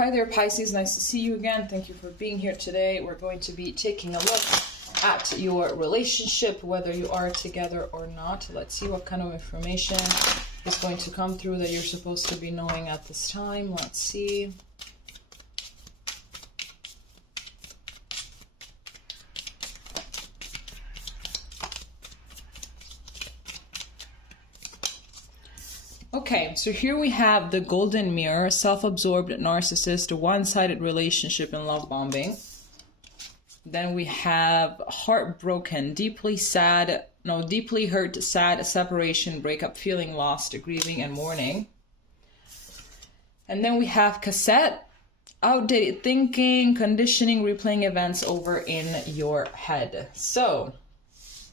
Hi there, Pisces. Nice to see you again. Thank you for being here today. We're going to be taking a look at your relationship, whether you are together or not. Let's see what kind of information is going to come through that you're supposed to be knowing at this time. Let's see. Okay, so here we have the golden mirror, self-absorbed narcissist, one-sided relationship and love bombing. Then we have heartbroken, deeply hurt, sad, separation, breakup, feeling lost, grieving, and mourning. And then we have cassette, outdated thinking, conditioning, replaying events over in your head. So,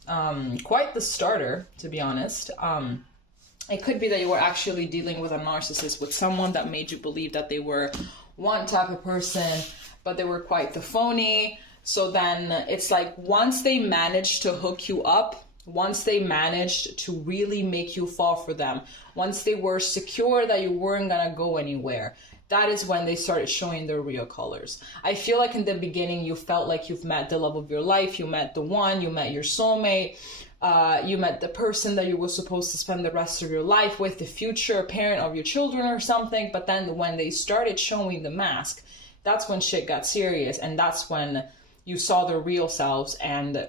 quite the starter, to be honest. It could be that you were actually dealing with a narcissist, with someone that made you believe that they were one type of person, but they were quite the phony. So then it's like once they managed to hook you up, once they managed to really make you fall for them, once they were secure that you weren't going to go anywhere, that is when they started showing their real colors. I feel like in the beginning, you felt like you've met the love of your life, you met the one, you met your soulmate, you met the person that you were supposed to spend the rest of your life with, the future parent of your children or something. But then when they started showing the mask, that's when shit got serious. And that's when you saw their real selves. And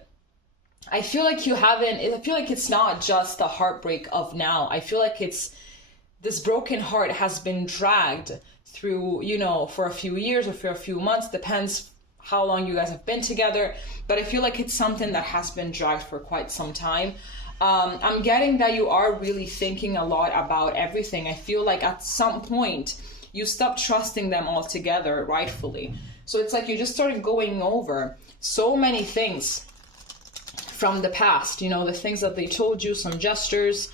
I feel like I feel like it's not just the heartbreak of now. I feel like it's this broken heart has been dragged through, for a few years or for a few months, depends how long you guys have been together, but I feel like it's something that has been dragged for quite some time. I'm getting that you are really thinking a lot about everything. I feel like at some point you stopped trusting them altogether, rightfully. So it's like you just started going over so many things from the past, the things that they told you, some gestures,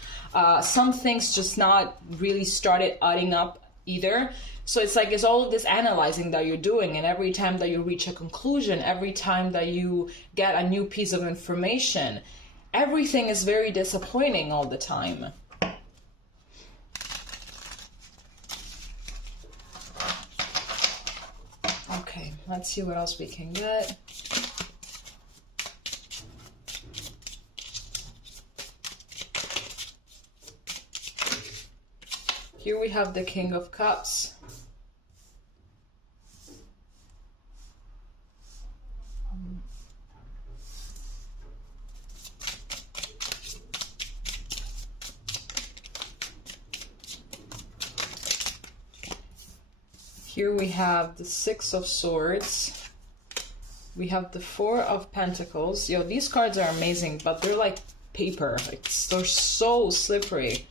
some things just not really started adding up either. So it's like it's all of this analyzing that you're doing, and every time that you reach a conclusion, every time that you get a new piece of information, everything is very disappointing all the time. Okay, let's see what else we can get. Here we have the King of Cups. Here we have the Six of Swords. We have the Four of Pentacles. These cards are amazing, but they're like paper. They're so slippery.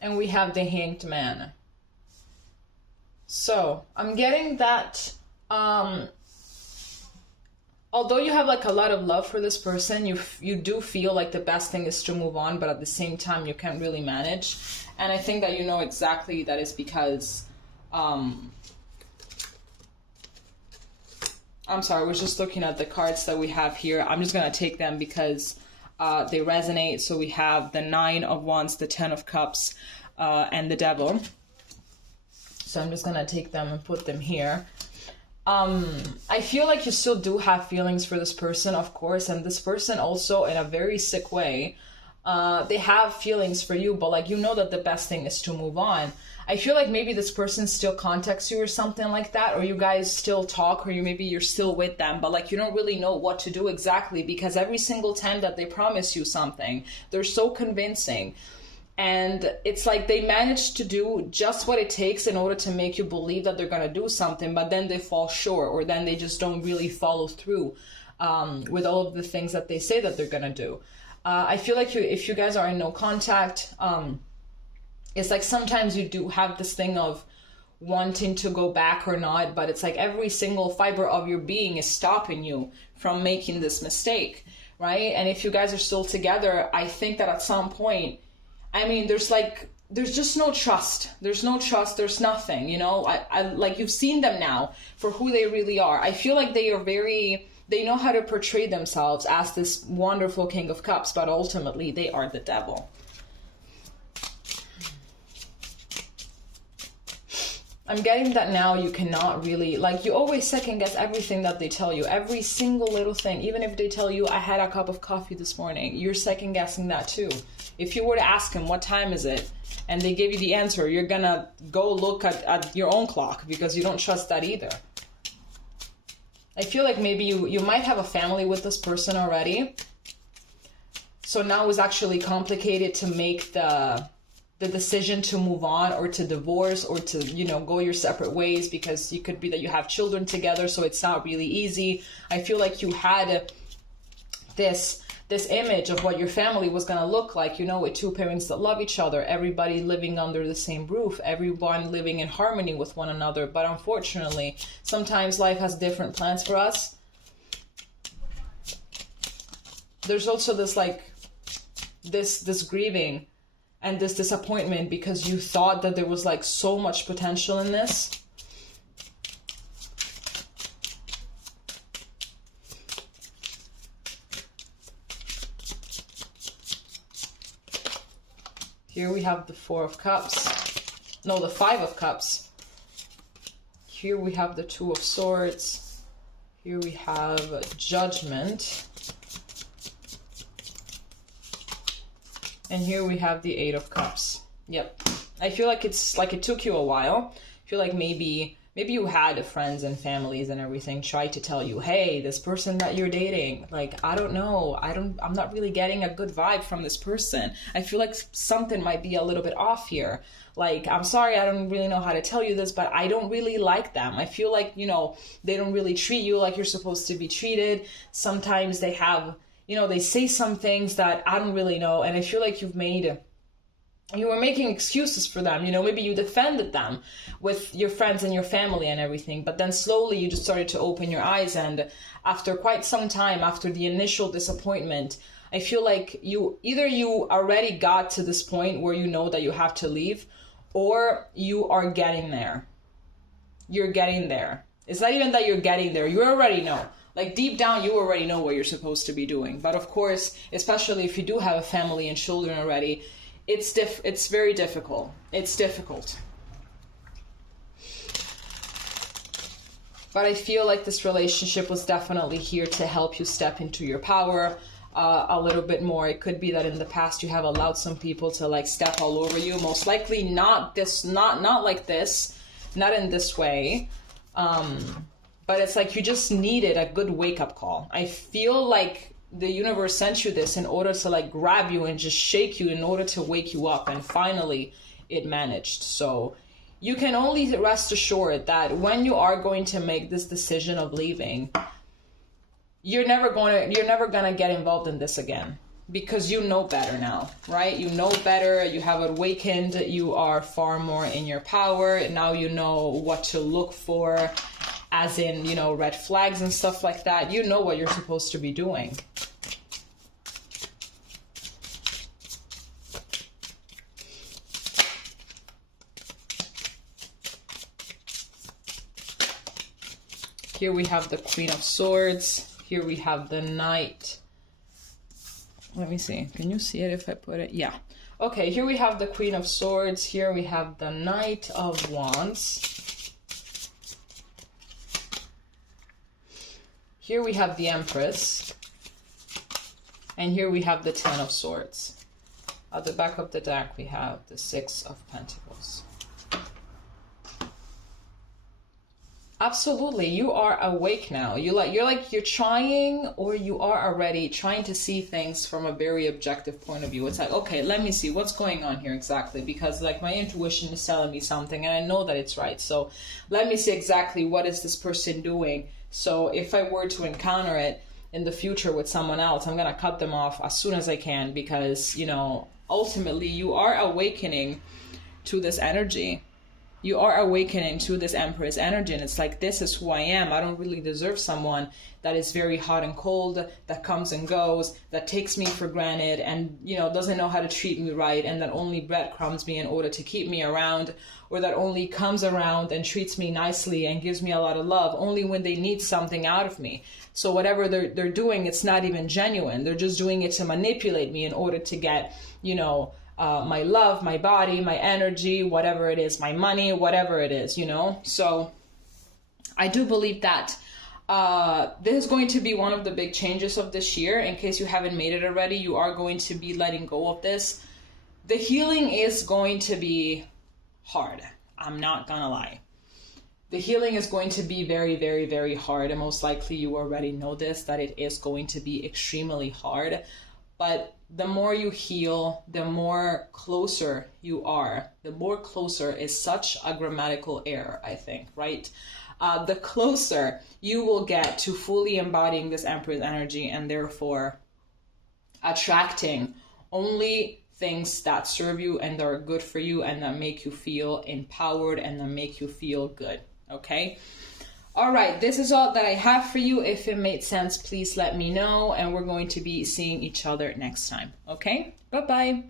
And we have the Hanged Man. So I'm getting that although you have like a lot of love for this person, you do feel like the best thing is to move on, but at the same time you can't really manage. And I think that exactly that is because I'm sorry, I was just looking at the cards that we have here. I'm just gonna take them because they resonate. So we have the Nine of Wands, the Ten of Cups, and the Devil. So I'm just gonna take them and put them here. I feel like you still do have feelings for this person, of course, and this person also, in a very sick way, they have feelings for you, but like that the best thing is to move on. I feel like maybe this person still contacts you or something like that, or you guys still talk, or maybe you're still with them, but like you don't really know what to do exactly, because every single time that they promise you something, they're so convincing. And it's like they manage to do just what it takes in order to make you believe that they're going to do something, but then they fall short, or then they just don't really follow through with all of the things that they say that they're going to do. I feel like if you guys are in no contact, it's like sometimes you do have this thing of wanting to go back or not, but it's like every single fiber of your being is stopping you from making this mistake, right? And if you guys are still together, I think that at some point, there's just no trust. There's no trust. There's nothing, I like you've seen them now for who they really are. I feel like they know how to portray themselves as this wonderful King of Cups, but ultimately they are the devil. I'm getting that now you cannot really, like, you always second guess everything that they tell you, every single little thing. Even if they tell you, I had a cup of coffee this morning, you're second guessing that too. If you were to ask them, what time is it? And they give you the answer, you're gonna go look at your own clock because you don't trust that either. I feel like maybe you might have a family with this person already. So now it's actually complicated to make the decision to move on or to divorce or to, you know, go your separate ways, because it could be that you have children together, so it's not really easy. I feel like you had this image of what your family was going to look like, you know, with two parents that love each other, everybody living under the same roof, everyone living in harmony with one another. But unfortunately, sometimes life has different plans for us. There's also this, like, this grieving and this disappointment because you thought that there was, like, so much potential in this. Here we have the Four of Cups. No, the Five of Cups. Here we have the Two of Swords. Here we have Judgment. And here we have the Eight of Cups. Yep. I feel like it's like it took you a while. I feel like maybe you had friends and families and everything try to tell you, hey, this person that you're dating, like, I don't know. I'm not really getting a good vibe from this person. I feel like something might be a little bit off here. Like, I'm sorry, I don't really know how to tell you this, but I don't really like them. I feel like, you know, they don't really treat you like you're supposed to be treated. Sometimes they have, you know, they say some things that I don't really know. And I feel like you were making excuses for them. You know, maybe you defended them with your friends and your family and everything. But then slowly you just started to open your eyes. And after quite some time, after the initial disappointment, I feel like you already got to this point where you know that you have to leave, or you are getting there. You're getting there. It's not even that you're getting there. You already know. Like, deep down, you already know what you're supposed to be doing. But of course, especially if you do have a family and children already, it's very difficult. It's difficult. But I feel like this relationship was definitely here to help you step into your power a little bit more. It could be that in the past you have allowed some people to, like, step all over you. Most likely not like this, not in this way. But it's like you just needed a good wake-up call. I feel like the universe sent you this in order to, like, grab you and just shake you in order to wake you up. And finally, it managed. So you can only rest assured that when you are going to make this decision of leaving, you're never gonna get involved in this again. Because you know better now, right? You know better, you have awakened, you are far more in your power. Now you know what to look for, as in, you know, red flags and stuff like that. You know what you're supposed to be doing. Here we have the Queen of Swords. Here we have the Knight. Let me see. Can you see it if I put it? Yeah. Okay, here we have the Queen of Swords. Here we have the Knight of Wands. Here we have the Empress. And here we have the Ten of Swords. At the back of the deck, we have the Six of Pentacles. Absolutely, you are awake now. You're trying, or you are already trying to see things from a very objective point of view. It's like, okay, let me see what's going on here exactly, because, like, my intuition is telling me something and I know that it's right. So let me see exactly what is this person doing. So if I were to encounter it in the future with someone else, I'm going to cut them off as soon as I can, because, you know, ultimately you are awakening to this energy. You are awakening to this Empress energy, and it's like, this is who I am. I don't really deserve someone that is very hot and cold, that comes and goes, that takes me for granted, and, you know, doesn't know how to treat me right, and that only breadcrumbs me in order to keep me around, or that only comes around and treats me nicely and gives me a lot of love only when they need something out of me. So whatever they're doing, it's not even genuine. They're just doing it to manipulate me in order to get, you know, my love, my body, my energy, whatever it is, my money, whatever it is, you know? So I do believe that this is going to be one of the big changes of this year. In case you haven't made it already, you are going to be letting go of this. The healing is going to be hard. I'm not gonna lie. The healing is going to be very, very, very hard. And most likely you already know this, that it is going to be extremely hard. But the more you heal, the more closer you are. The more closer is such a grammatical error, I think, right? The closer you will get to fully embodying this Empress energy and therefore attracting only things that serve you and that are good for you and that make you feel empowered and that make you feel good, okay? All right, this is all that I have for you. If it made sense, please let me know, and we're going to be seeing each other next time, okay? Bye-bye.